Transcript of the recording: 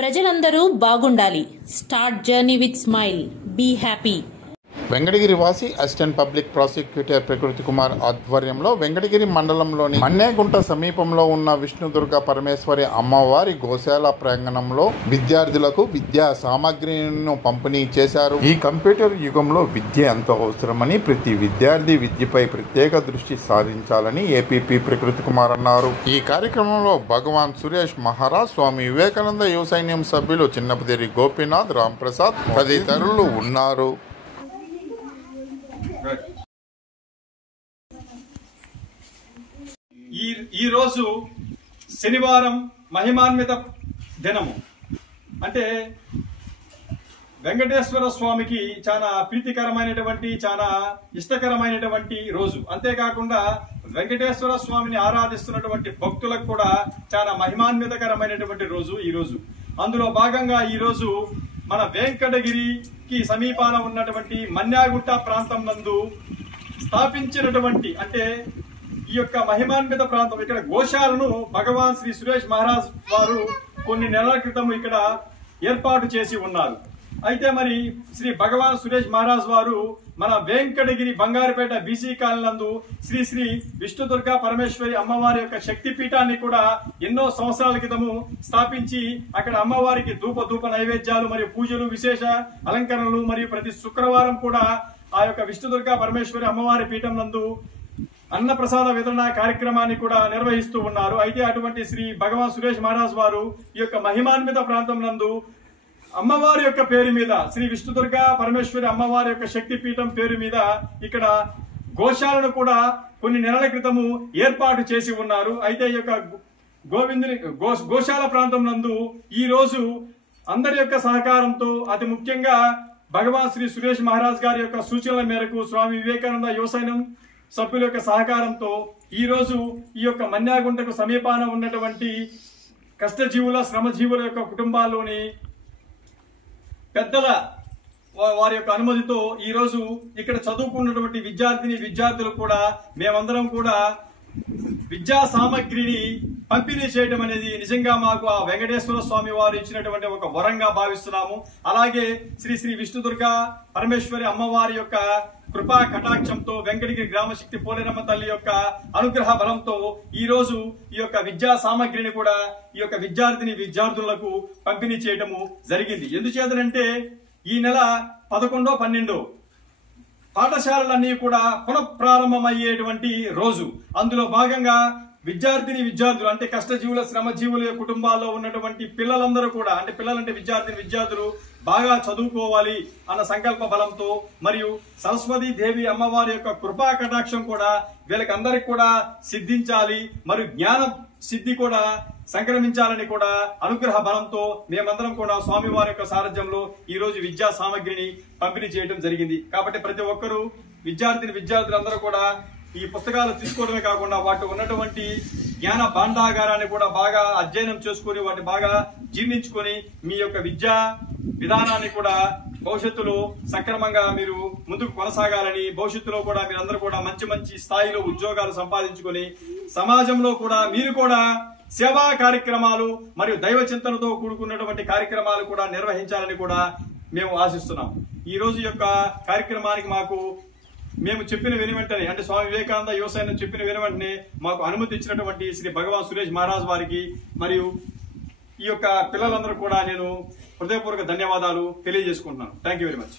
ప్రజలందరూ బాగుండాలి. Start journey with smile. Be happy. Venkatagiri వాసి అసిస్టెంట్ పబ్లిక్ ప్రాసిక్యూటర్ ప్రకృతి కుమార్ ఆధ్వర్యంలో వెంకటగిరి మండలంలోని మన్నేగుంట సమీపంలో ఉన్న విష్ణుదుర్గ పరమేశ్వరి అమ్మవారి గోశాల ప్రాంగణంలో విద్యార్థులకు విద్యా సామగ్రిను పంపిణీ చేశారు. ఈ కంప్యూటర్ యుగంలో విద్య ఎంతో అవసరమని, ప్రతి విద్యార్థి విద్యపై ప్రత్యేక దృష్టి సాధించాలని ఏపీపీ ప్రకృతి కుమార్ అన్నారు. ఈ కార్యక్రమంలో భగవాన్ సురేష్ మహారాజ్, స్వామి వివేకానంద యువ సైన్యం సభ్యులు చిన్నపదేరి గోపీనాథ్, రాంప్రసాద్ తదితరులు ఉన్నారు. ఈ రోజు శనివారం మహిమాన్విత దినము. అంటే వెంకటేశ్వర స్వామికి చాలా ప్రీతికరమైనటువంటి, చాలా ఇష్టకరమైనటువంటి రోజు. అంతేకాకుండా వెంకటేశ్వర స్వామిని ఆరాధిస్తున్నటువంటి భక్తులకు కూడా చాలా మహిమాన్వితకరమైనటువంటి రోజు ఈ రోజు. అందులో భాగంగా ఈ రోజు మన వెంకటగిరికి సమీపాన ఉన్నటువంటి మన్యాగుట్ట ప్రాంతం నందు స్థాపించినటువంటి, అంటే ఈ యొక్క మహిమాన్విత ప్రాంతం, ఇక్కడ గోశాలను భగవాన్ శ్రీ సురేష్ మహారాజ్ వారు కొన్ని నెలల క్రితం ఇక్కడ ఏర్పాటు చేసి ఉన్నారు. అయితే మరి శ్రీ భగవాన్ సురేష్ మహారాజ్ వారు మన వెంకటగిరి బంగారుపేట బీసీ కాలనీ నందు శ్రీ శ్రీ విష్ణుదుర్గ పరమేశ్వరి అమ్మవారి యొక్క శక్తి పీఠాన్ని కూడా ఎన్నో సంవత్సరాల క్రితము స్థాపించి అక్కడ అమ్మవారికి ధూప నైవేద్యాలు మరియు పూజలు, విశేష అలంకరణలు మరియు ప్రతి శుక్రవారం కూడా ఆ యొక్క విష్ణుదుర్గ పరమేశ్వరి అమ్మవారి పీఠం నందు అన్నప్రసాద వితరణ కార్యక్రమాన్ని కూడా నిర్వహిస్తూ ఉన్నారు. అయితే అటువంటి శ్రీ భగవాన్ సురేష్ మహారాజ్ వారు ఈ యొక్క మహిమాన్విత ప్రాంతం నందు అమ్మవారి యొక్క పేరు మీద, శ్రీ విష్ణుదుర్గ పరమేశ్వరి అమ్మవారి యొక్క శక్తి పీఠం పేరు మీద ఇక్కడ గోశాలను కూడా కొన్ని నెలల క్రితము ఏర్పాటు చేసి ఉన్నారు. అయితే ఈ యొక్క గోశాల ప్రాంతం నందు ఈ రోజు అందరి యొక్క సహకారంతో, అతి ముఖ్యంగా భగవాన్ శ్రీ సురేష్ మహారాజ్ గారి యొక్క సూచనల మేరకు స్వామి వివేకానంద యువ సైన్యం సభ్యుల యొక్క సహకారంతో ఈ రోజు ఈ యొక్క మన్యాగుంటకు సమీపాన ఉన్నటువంటి కష్టజీవుల, శ్రమజీవుల యొక్క కుటుంబాల్లోని పెద్దల వారి యొక్క అనుమతితో ఈ రోజు ఇక్కడ చదువుకున్నటువంటి విద్యార్థులు కూడా మేమందరం కూడా విద్యా సామగ్రిని పంపిణీ చేయడం అనేది నిజంగా మాకు ఆ వెంకటేశ్వర స్వామి వారు ఇచ్చినటువంటి ఒక వరంగా భావిస్తున్నాము. అలాగే శ్రీ శ్రీ విష్ణుదుర్గ పరమేశ్వరి అమ్మవారి యొక్క కృపా కటాక్షంతో, వెంకటగిరి గ్రామ శక్తి పోలేరమ్మ తల్లి యొక్క అనుగ్రహ బలంతో ఈ రోజు ఈ యొక్క విద్యా సామగ్రిని కూడా ఈ యొక్క విద్యార్థులకు పంపిణీ చేయడము జరిగింది. ఎందుచేతనంటే ఈ నెల 11, 12 పాఠశాలలన్నీ కూడా పునఃప్రారంభమయ్యేటువంటి రోజు. అందులో భాగంగా విద్యార్థులు అంటే కష్టజీవుల, శ్రమజీవుల కుటుంబాల్లో ఉన్నటువంటి పిల్లలందరూ కూడా, అంటే పిల్లలంటే విద్యార్థులు బాగా చదువుకోవాలి అన్న సంకల్ప బలంతో మరియు సరస్వతీ దేవి అమ్మవారి యొక్క కృపా కటాక్షం కూడా వీళ్ళకి అందరికి కూడా సిద్ధించాలి, మరియు జ్ఞాన సిద్ధి కూడా సంక్రమించాలని కూడా అనుగ్రహ బలంతో మేమందరం కూడా స్వామివారి యొక్క సారథ్యంలో ఈ రోజు విద్యా సామగ్రిని పంపిణీ చేయడం జరిగింది. కాబట్టి ప్రతి ఒక్కరూ విద్యార్థులందరూ కూడా ఈ పుస్తకాలు తీసుకోవడమే కాకుండా వాటి ఉన్నటువంటి జ్ఞాన భాండాగారాన్ని కూడా బాగా అధ్యయనం చేసుకుని వాటిని బాగా జీర్ణించుకొని మీ యొక్క విద్యా విధానాన్ని కూడా భవిష్యత్తులో సక్రమంగా మీరు ముందుకు కొనసాగాలని, భవిష్యత్తులో కూడా మీరందరూ కూడా మంచి స్థాయిలో ఉద్యోగాలు సంపాదించుకొని సమాజంలో కూడా మీరు కూడా సేవా కార్యక్రమాలు మరియు దైవ చింతనతో కూడుకున్నటువంటి కార్యక్రమాలు కూడా నిర్వహించాలని కూడా మేము ఆశిస్తున్నాం. ఈ రోజు యొక్క కార్యక్రమానికి మేము చెప్పిన వెనువెంటనే, అంటే స్వామి వివేకానంద యువ సైన్యం చెప్పిన వెనువెంటనే మాకు అనుమతి ఇచ్చినటువంటి శ్రీ భగవాన్ సురేష్ మహారాజ్ వారికి మరియు ఈ యొక్క పిల్లలందరూ కూడా నేను హృదయపూర్వక ధన్యవాదాలు తెలియజేసుకుంటున్నాను. Thank you very much.